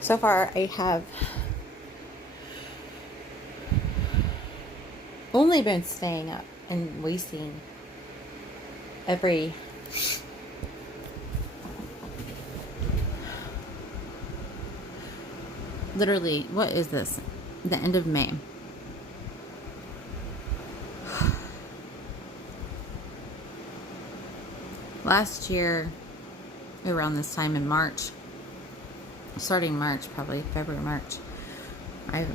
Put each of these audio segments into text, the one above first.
So far, I have only been staying up and wasting every literally, what is this? The end of May. Last year, around this time in March, starting March, probably February, March, I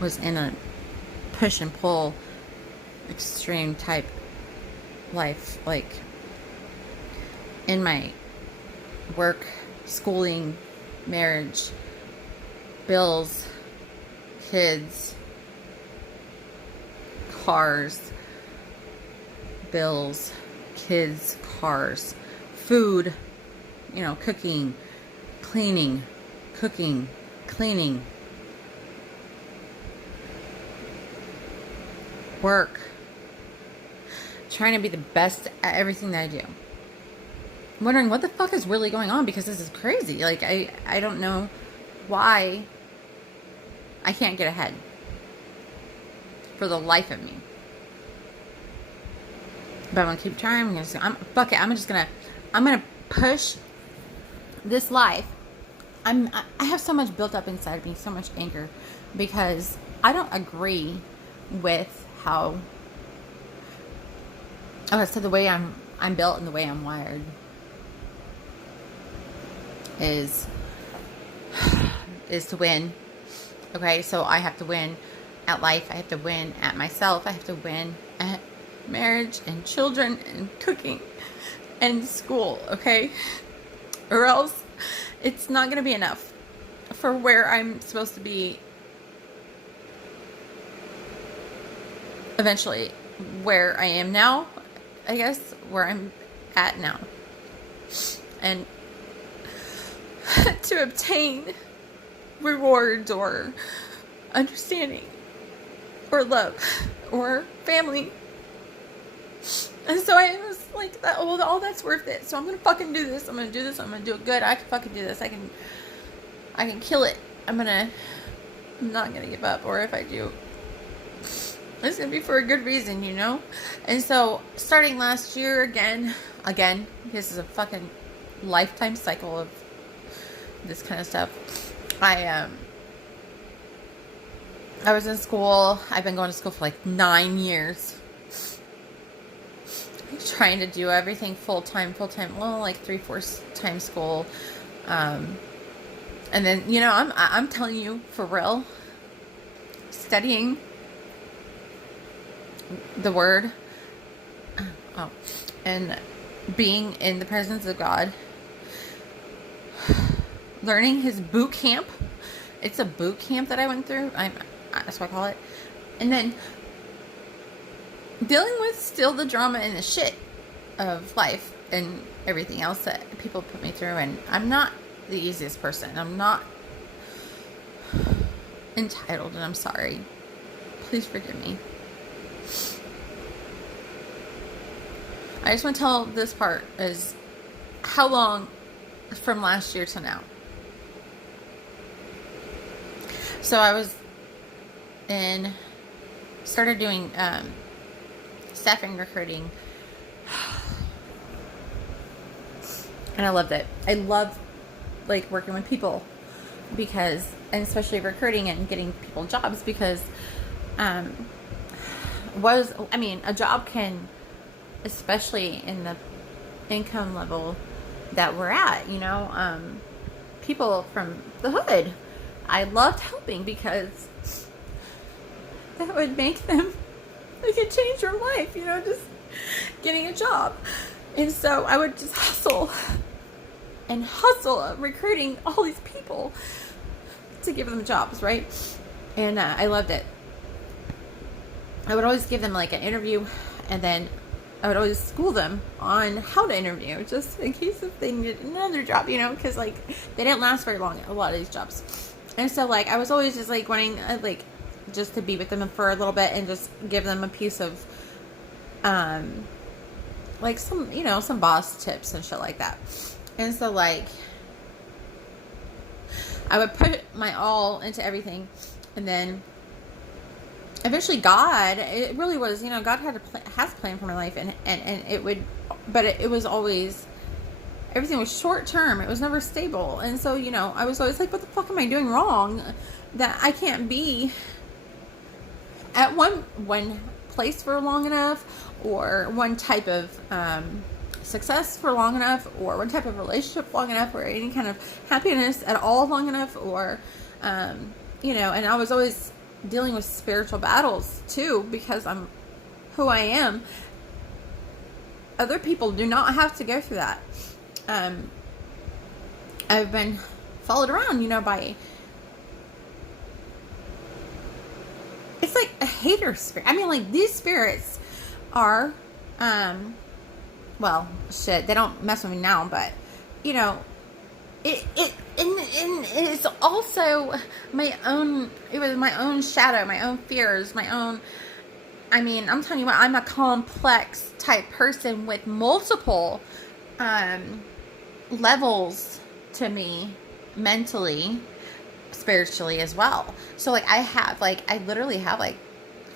was in a push and pull extreme type life, like in my work, schooling, marriage, bills, kids, cars, bills, kids, cars, food, cooking, cleaning, cooking, cleaning, work, trying to be the best at everything that I do. I'm wondering what the fuck is really going on, because this is crazy. Like, I don't know why I can't get ahead for the life of me. But I'm gonna keep trying. Fuck it. I'm gonna push this life. I have so much built up inside of me, so much anger, because I don't agree with how. Okay, so the way I'm built and the way I'm wired is to win. Okay, so I have to win at life. I have to win at myself. I have to win at marriage and children and cooking and school, okay? Or else it's not going to be enough for where I'm supposed to be eventually, where I am now, I guess, where I'm at now. And to obtain rewards or understanding or love or family. And so I was like, all that's worth it. So I'm gonna fucking do this. I'm gonna do this. I'm gonna do it good. I can fucking do this. I can kill it. I'm not gonna give up. Or if I do, it's gonna be for a good reason, And so starting last year again, this is a fucking lifetime cycle of this kind of stuff. I was in school. I've been going to school for like 9 years. Trying to do everything full-time, well, like 3/4 time school. And then, I'm telling you, for real, studying the word, and being in the presence of God, learning his boot camp. It's a boot camp that I went through. That's what I call it. And then dealing with still the drama and the shit of life and everything else that people put me through. And I'm not the easiest person. I'm not entitled, and I'm sorry. Please forgive me. I just want to tell this part is how long from last year to now. So I was started doing staffing recruiting, and I loved it. I love working with people, and especially recruiting and getting people jobs, because a job can, especially in the income level that we're at, people from the hood, I loved helping, because that would make them, it could change their life, just getting a job. And so I would just hustle recruiting all these people to give them jobs, right? And I loved it. I would always give them an interview, and then I would always school them on how to interview, just in case if they needed another job, because they didn't last very long, a lot of these jobs. And so I was always just wanting just to be with them for a little bit and just give them a piece of some boss tips and shit like that. And so, like, I would put my all into everything. And then eventually God, it really was, God has a plan for my life. And it would, but it was always, everything was short term. It was never stable. And so, I was always like, what the fuck am I doing wrong? That I can't be at one place for long enough, or one type of success for long enough, or one type of relationship long enough, or any kind of happiness at all long enough, or and I was always dealing with spiritual battles too, because I'm who I am. Other people do not have to go through that. I've been followed around, by, it's like a hater spirit. I mean, like, these spirits are, well, shit, they don't mess with me now, but, it's also it was my own shadow, my own fears, my own, I'm telling you what, I'm a complex type person with multiple, levels to me, mentally, spiritually as well. So, like, I literally have, like,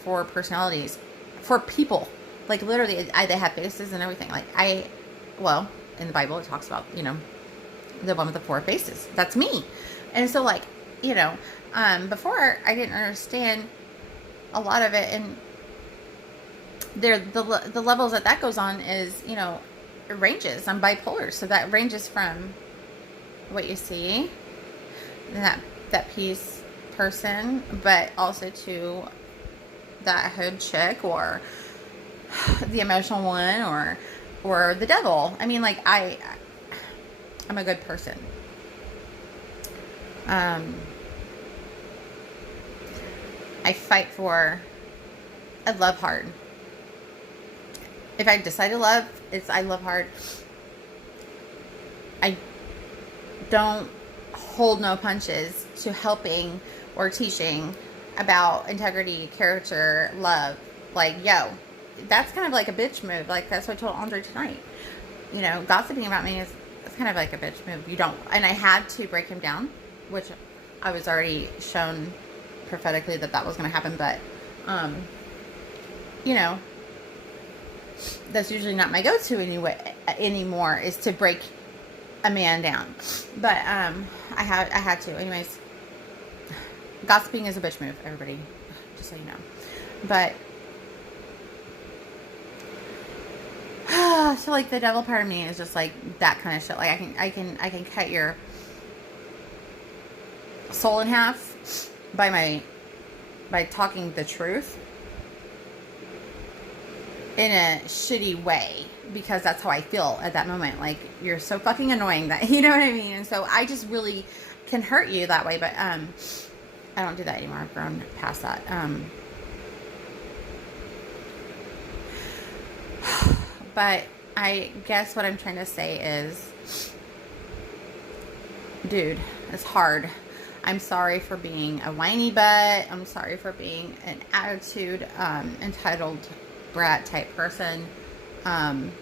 4 personalities for people. Like, literally, they have faces and everything. Like, in the Bible, it talks about, the one with the 4 faces. That's me. And so, like, before, I didn't understand a lot of it. And the levels that goes on is, it ranges. I'm bipolar. So that ranges from what you see, and that peace person, but also to that hood chick, or the emotional one, or the devil. I mean, like, I'm a good person. I love hard. If I decide to love, I love hard. I don't hold no punches to helping or teaching about integrity, character, love. Like, yo, that's kind of like a bitch move. Like, that's what I told Andre tonight. Gossiping about me is kind of like a bitch move. You don't, and I had to break him down, which I was already shown prophetically that was going to happen. But, that's usually not my go-to anymore, is to break a man down. But I had to. Anyways, gossiping is a bitch move, everybody, just so you know. But so, like, the devil part of me is just like that kind of shit. Like, I can cut your soul in half by talking the truth in a shitty way, because that's how I feel at that moment. Like, you're so fucking annoying that, you know what I mean? And so I just really can hurt you that way. But I don't do that anymore. I've grown past that. But I guess what I'm trying to say is, dude, it's hard. I'm sorry for being a whiny butt. I'm sorry for being an attitude, entitled brat type person. I'm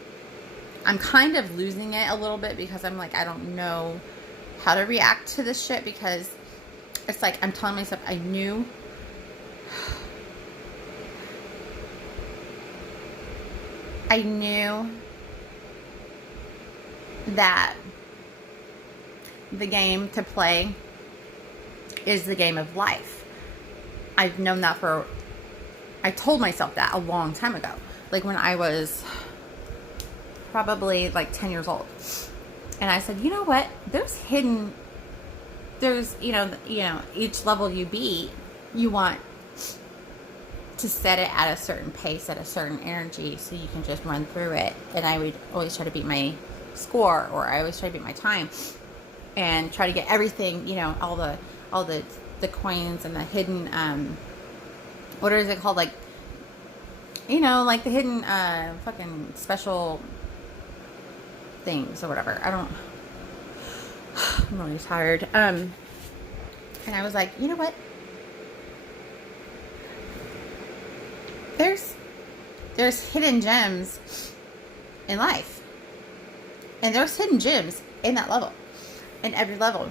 kind of losing it a little bit, because I'm like, I don't know how to react to this shit, because it's like I'm telling myself I knew that the game to play is the game of life. I've known that I told myself that a long time ago. Like, when I was probably like 10 years old. And I said, you know what? There's each level you beat, you want to set it at a certain pace, at a certain energy, so you can just run through it. And I would always try to beat my score, or I always try to beat my time, and try to get everything, all the coins and the hidden, what is it called? Like, like the hidden, fucking special things or whatever. I'm really tired. And I was like, you know what? There's hidden gems in life. And there's hidden gems in that level, in every level.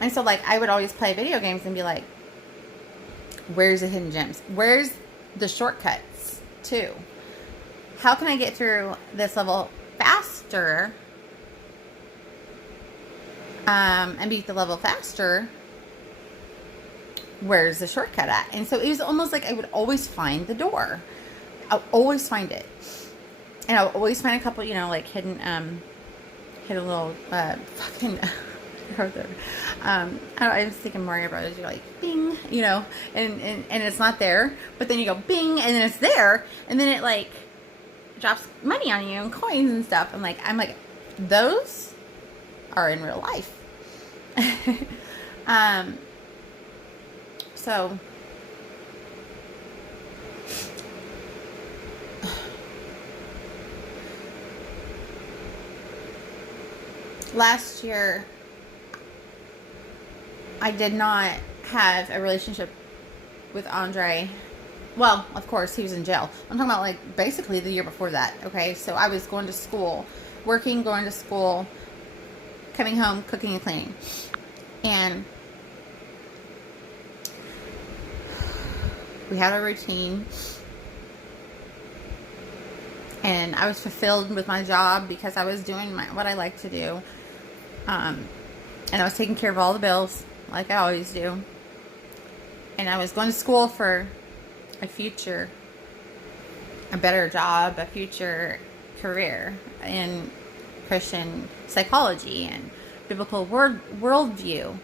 And so, like, I would always play video games and be like, where's the hidden gems? Where's the shortcuts to? How can I get through this level faster and beat the level faster? Where's the shortcut at? And so it was almost like I would always find the door. I'll always find it. And I'll always find a couple, like hidden little fucking I was thinking Mario Brothers, you're like bing, and it's not there, but then you go bing and then it's there, and then it like drops money on you and coins and stuff. I'm like those are in real life. So last year I did not have a relationship with Andre. Well, of course, he was in jail. I'm talking about like basically the year before that. Okay, so I was going to school, working, going to school, coming home, cooking and cleaning. And we had a routine. And I was fulfilled with my job because I was doing what I like to do. And I was taking care of all the bills, like I always do. And I was going to school for a future, a better job, a future career in Christian psychology and biblical worldview,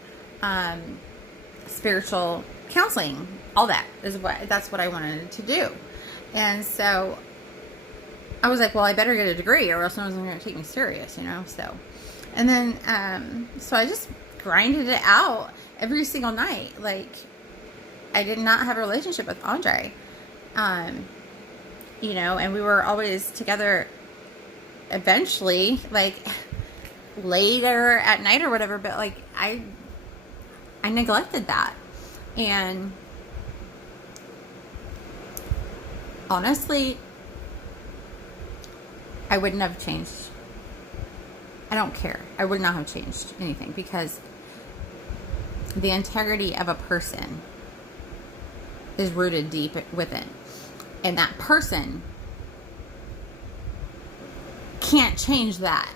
spiritual counseling, all that that's what I wanted to do. And so I was like, well, I better get a degree or else no one's going to take me serious, so. And then, so I just grinded it out every single night. Like, I did not have a relationship with Andre. And we were always together eventually, like, later at night or whatever, but, like, I neglected that. And honestly, I wouldn't have changed. I don't care. I would not have changed anything because the integrity of a person is rooted deep within. And that person can't change that.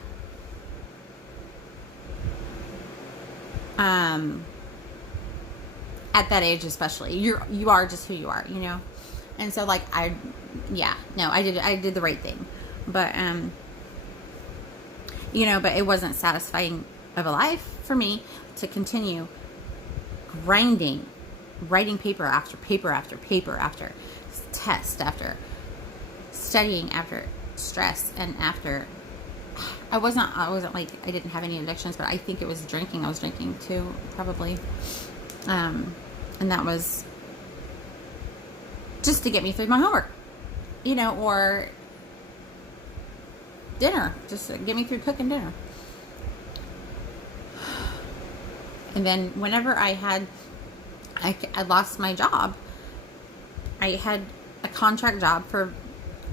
At that age especially. You are just who you are, And so like I did the right thing. But but it wasn't satisfying of a life for me to continue grinding, writing paper after paper after paper after test after studying after stress and after I wasn't like I didn't have any addictions, but I think it was drinking. I was drinking too, probably. And that was just to get me through my homework, or dinner, just to get me through cooking dinner. And then whenever I lost my job, I had a contract job for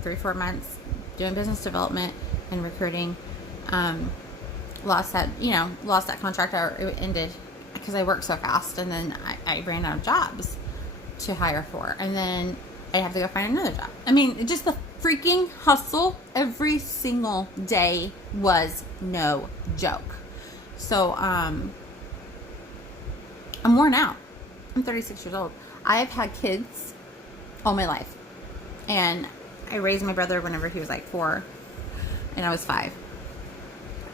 3-4 months doing business development and recruiting. Lost that contract, or it ended because I worked so fast, and then I ran out of jobs to hire for, and then I have to go find another job. I mean, just the freaking hustle every single day was no joke. So, I'm worn out. I'm 36 years old. I've had kids all my life. And I raised my brother whenever he was like 4 and I was 5.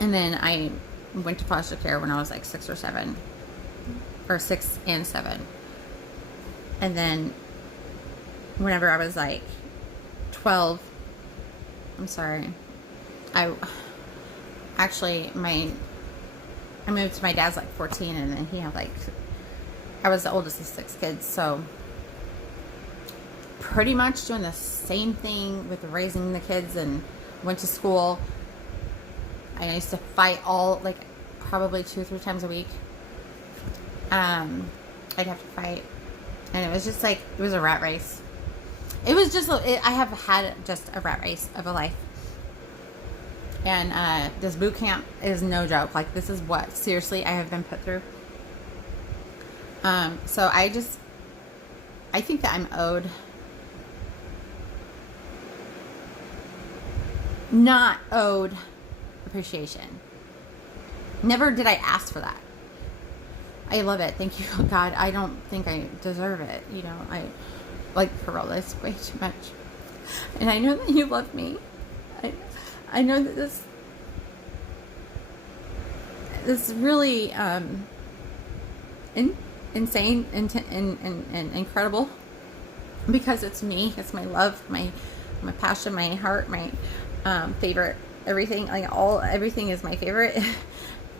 And then I went to foster care when I was like 6 or 7. Or 6 and 7. And then whenever I was like 12, I'm sorry, I moved to my dad's like 14, and then he had like, I was the oldest of 6 kids, so pretty much doing the same thing with raising the kids, and went to school. I used to fight probably 2 or 3 times a week. I'd have to fight, and it was just like, it was a rat race. It was just, I have had just a rat race of a life. And this boot camp is no joke. Like, this is what, seriously, I have been put through. So I think that I'm owed, not owed appreciation. Never did I ask for that. I love it. Thank you, God. I don't think I deserve it. You know, I, like, for real, that's way too much. And I know that you love me. I know that this really insane and incredible, because it's me. It's my love, my passion, my heart, my favorite. Everything, like everything is my favorite.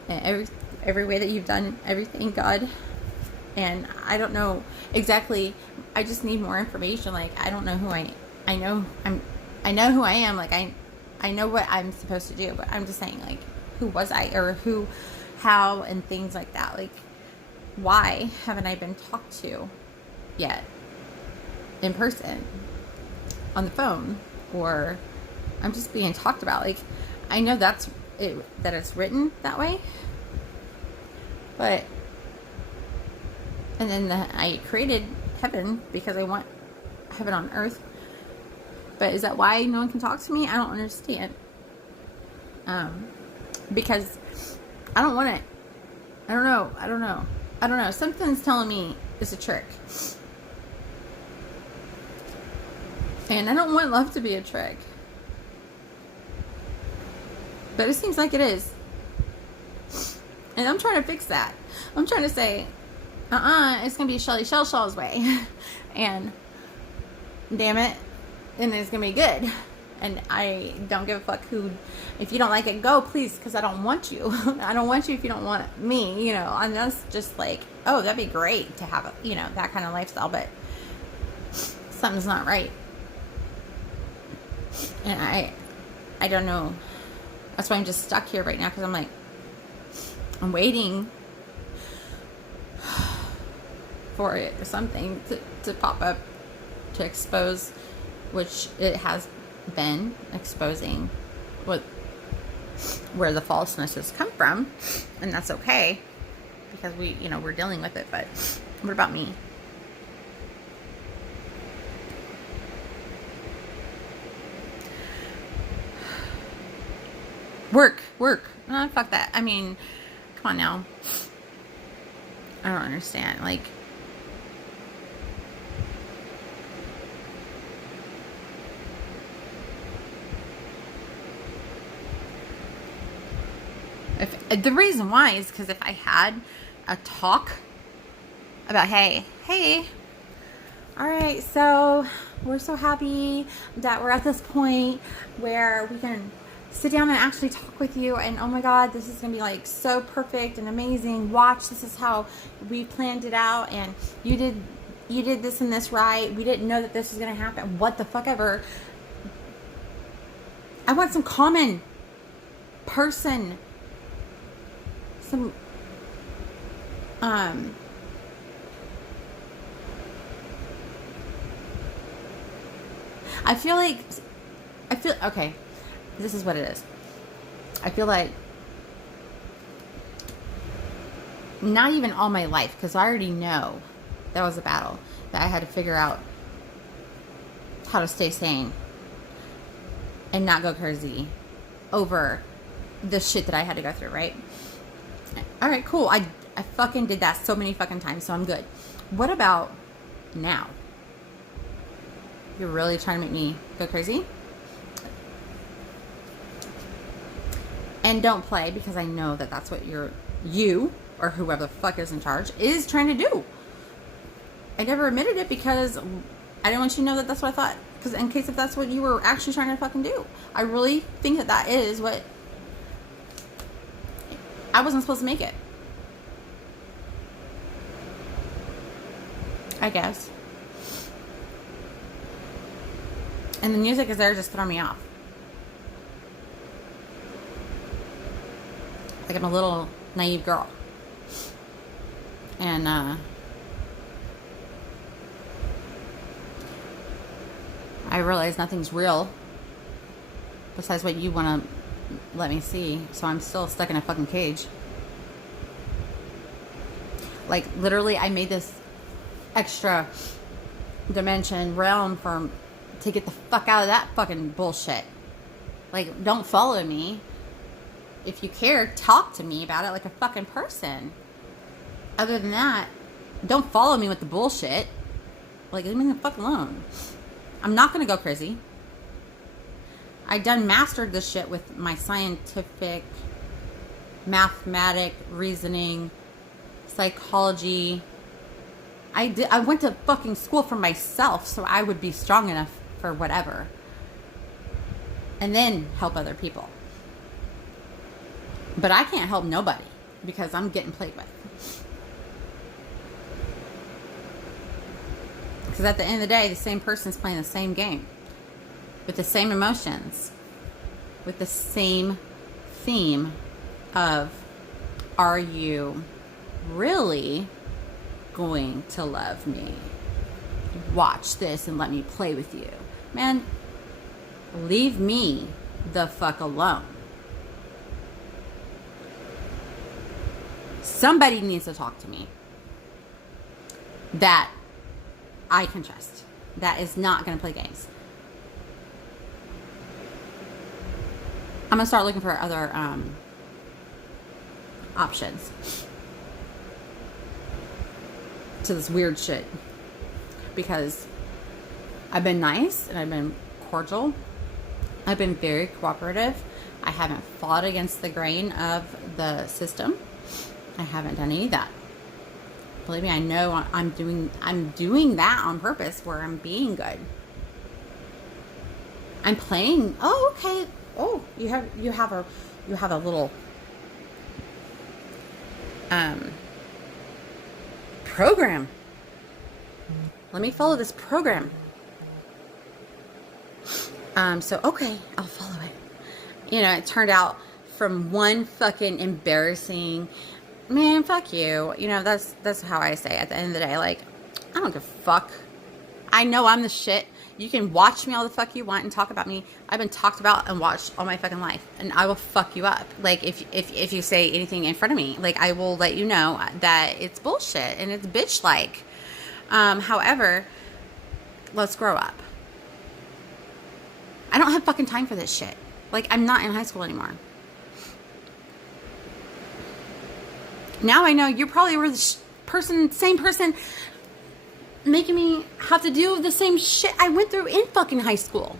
Every way that you've done everything, God. And I don't know exactly. I just need more information. Like, I don't know who I know who I am. Like, I know what I'm supposed to do, but I'm just saying, like, who was I, or who, how, and things like that. Like, why haven't I been talked to yet in person, on the phone, or I'm just being talked about? Like, I know that's it, that it's written that way, but, and then I created heaven because I want heaven on earth. But is that why no one can talk to me? I don't understand. Because I don't want it. I don't know. Something's telling me it's a trick. And I don't want love to be a trick. But it seems like it is. And I'm trying to fix that. I'm trying to say, it's going to be Shelly Shellshaw's way. And damn it. And it's going to be good. And I don't give a fuck who, if you don't like it, go, please, because I don't want you. I don't want you if you don't want me, you know. And that's just like, oh, that'd be great to have, that kind of lifestyle, but something's not right. And I don't know. That's why I'm just stuck here right now, because I'm like, I'm waiting for something to pop up to expose, which it has been exposing where the falsenesses come from, and that's okay, because we're dealing with it. But what about me? Work. Fuck that. I mean, come on now. I don't understand. Like, if the reason why is because if I had a talk about, hey, all right, so we're so happy that we're at this point where we can sit down and actually talk with you, and oh my God, this is gonna be like so perfect and amazing. Watch, this is how we planned it out, and you did this and this right. We didn't know that this was gonna happen. What the fuck ever. I want some common person, some I feel okay, this is what it is. I feel like not even all my life, because I already know that was a battle that I had to figure out how to stay sane and not go crazy over the shit that I had to go through, right? All right, cool. I fucking did that so many fucking times, so I'm good. What about now? You're really trying to make me go crazy? And don't play, because I know that that's what you or whoever the fuck is in charge is trying to do. I never admitted it because I didn't want you to know that that's what I thought. Because in case if that's what you were actually trying to fucking do. I really think that is what I wasn't supposed to make it. I guess. And the music is there just throwing me off. Like I'm a little naive girl. And I realize nothing's real besides what you want to let me see. So I'm still stuck in a fucking cage. Like, literally, I made this extra dimension realm to get the fuck out of that fucking bullshit. Like, don't follow me. If you care, talk to me about it like a fucking person. Other than that, don't follow me with the bullshit. Like, leave me the fuck alone. I'm not gonna go crazy. I done mastered this shit with my scientific, mathematic, reasoning, psychology. I went to fucking school for myself so I would be strong enough for whatever. And then help other people. But I can't help nobody because I'm getting played with. Because at the end of the day, the same person's playing the same game. With the same emotions. With the same theme of, are you really going to love me? Watch this and let me play with you. Man, leave me the fuck alone. Somebody needs to talk to me that I can trust, that is not going to play games. I'm going to start looking for other options to this weird shit, because I've been nice and I've been cordial. I've been very cooperative. I haven't fought against the grain of the system. I haven't done any of that. Believe me, I know I'm doing that on purpose, where I'm being good. I'm playing. Oh, okay. Oh, you have a little program. Let me follow this program. So okay, I'll follow it. You know, it turned out from one fucking embarrassing, man, fuck you. You know, that's how I say at the end of the day, like, I don't give a fuck. I know I'm the shit. You can watch me all the fuck you want and talk about me. I've been talked about and watched all my fucking life, and I will fuck you up. Like, if you say anything in front of me, like, I will let you know that it's bullshit and it's bitch-like. However, let's grow up. I don't have fucking time for this shit. Like, I'm not in high school anymore. Now I know you probably were the same person making me have to do the same shit I went through in fucking high school.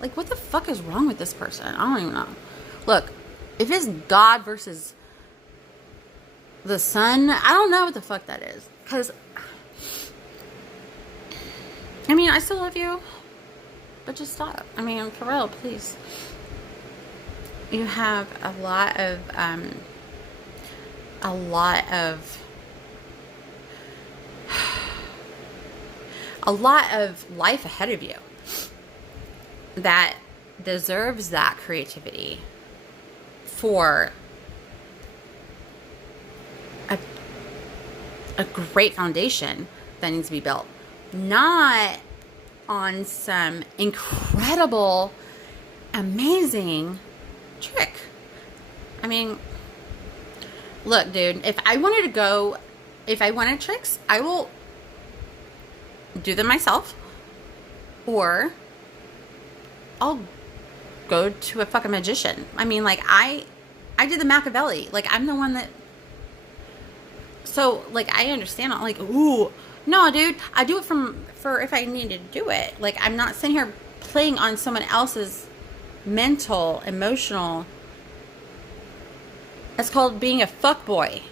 Like, what the fuck is wrong with this person? I don't even know. Look, if it's God versus the sun, I don't know what the fuck that is. Because, I mean, I still love you, but just stop. I mean, for real, please. You have a lot of life ahead of you that deserves that creativity for a great foundation that needs to be built, not on some incredible, amazing trick. I mean, look, dude, if I wanted tricks, I will do them myself, or I'll go to a fucking magician. I mean, like, I did the Machiavelli. Like, I'm the one that, so, like, I understand. I'm like, ooh, no, dude, I do it for if I need to do it. Like, I'm not sitting here playing on someone else's mental, emotional. That's called being a fuckboy.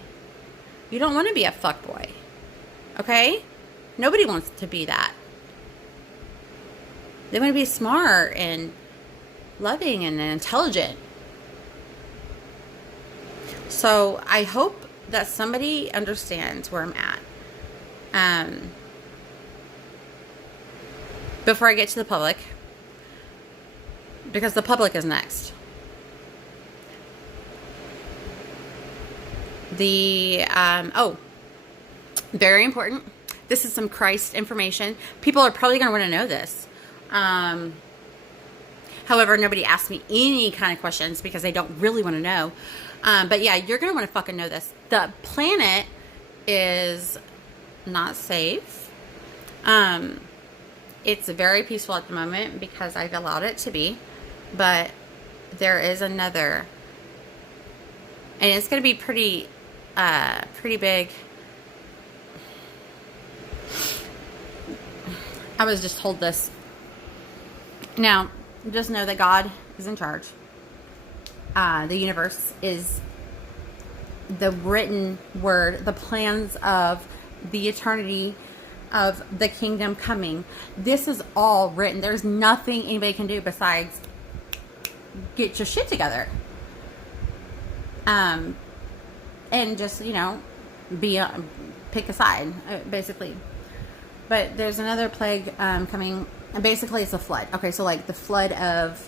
You don't want to be a fuckboy. Okay? Nobody wants to be that. They want to be smart and loving and intelligent. So I hope that somebody understands where I'm at. Before I get to the public. Because the public is next. Very important. This is some Christ information. People are probably going to want to know this. However, nobody asked me any kind of questions because they don't really want to know. But yeah, you're going to want to fucking know this. The planet is not safe. It's very peaceful at the moment because I've allowed it to be. But there is another, and it's going to be pretty big. I was just told this. Now, just know that God is in charge. The universe is the written word, the plans of the eternity of the kingdom coming. This is all written. There's nothing anybody can do besides get your shit together. And just, pick a side, basically. But there's another plague coming. Basically, it's a flood. Okay, so like the flood of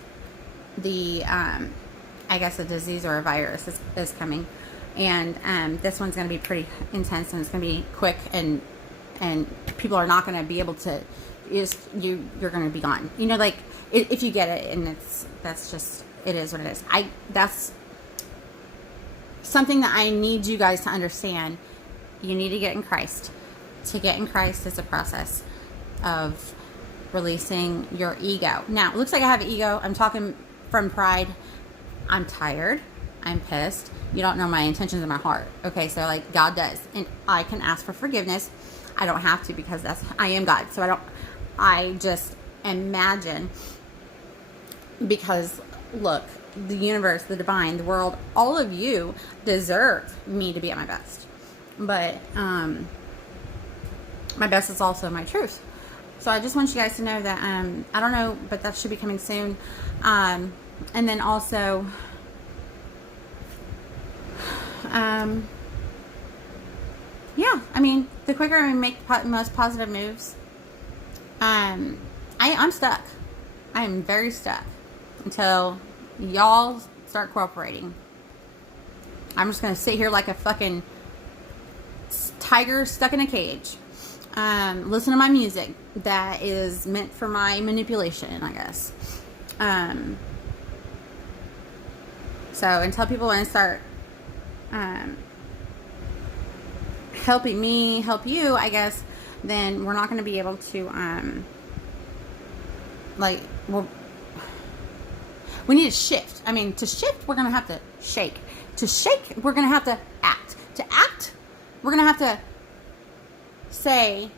the, I guess a disease or a virus is coming. And this one's going to be pretty intense, and it's going to be quick, and people are not going to be able to, you're going to be gone. Like, if you get it, and that's just, it is what it is. That's something that I need you guys to understand. You need to get in Christ. To get in Christ is a process of releasing your ego. Now, it looks like I have an ego. I'm talking from pride. I'm tired. I'm pissed. You don't know my intentions in my heart. Okay, so like God does. And I can ask for forgiveness. I don't have to because I am God. So I just imagine, because look, the universe, the divine, the world, all of you deserve me to be at my best. But, my best is also my truth. So I just want you guys to know that, I don't know, but that should be coming soon. And then also, yeah, I mean, the quicker I make the most positive moves, I'm stuck. I am very stuck until y'all start cooperating. I'm just going to sit here like a fucking tiger stuck in a cage. Listen to my music that is meant for my manipulation, I guess. So until people want to start helping me help you, I guess, then we're not going to be able to we need to shift. I mean, to shift, we're going to have to shake. To shake, we're going to have to act. To act, we're going to have to say,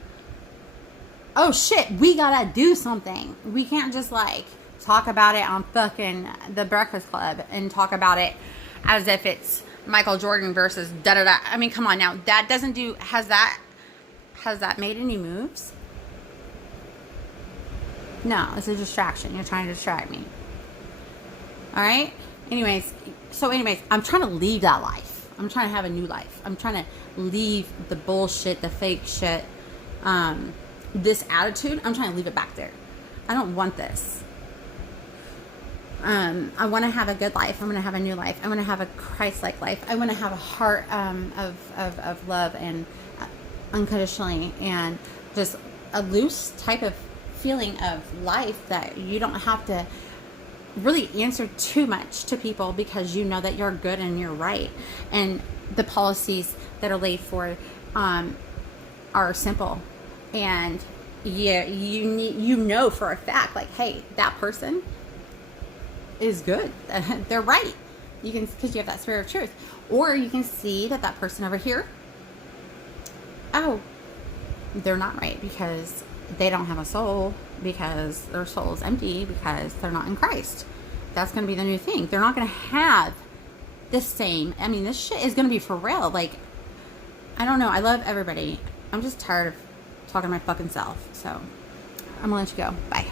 oh shit, we gotta do something. We can't just like talk about it on fucking The Breakfast Club and talk about it as if it's Michael Jordan versus da-da-da. I mean, come on now. That doesn't do, has that made any moves? No, it's a distraction. You're trying to distract me. Alright? Anyways, I'm trying to leave that life. I'm trying to have a new life. I'm trying to leave the bullshit, the fake shit, this attitude. I'm trying to leave it back there. I don't want this. I want to have a good life. I want to have a new life. I want to have a Christ-like life. I want to have a heart of love and unconditionally, and just a loose type of feeling of life that you don't have to really answer too much to people, because you know that you're good and you're right, and the policies that are laid for are simple, and you know for a fact, like, hey, that person is good. They're right. You can, because you have that spirit of truth. Or you can see that that person over here, oh, they're not right, because they don't have a soul, because their soul is empty, because they're not in Christ. That's going to be the new thing. They're not going to have the same. I mean, this shit is going to be for real. Like, I don't know. I love everybody. I'm just tired of talking to my fucking self. So I'm going to let you go. Bye.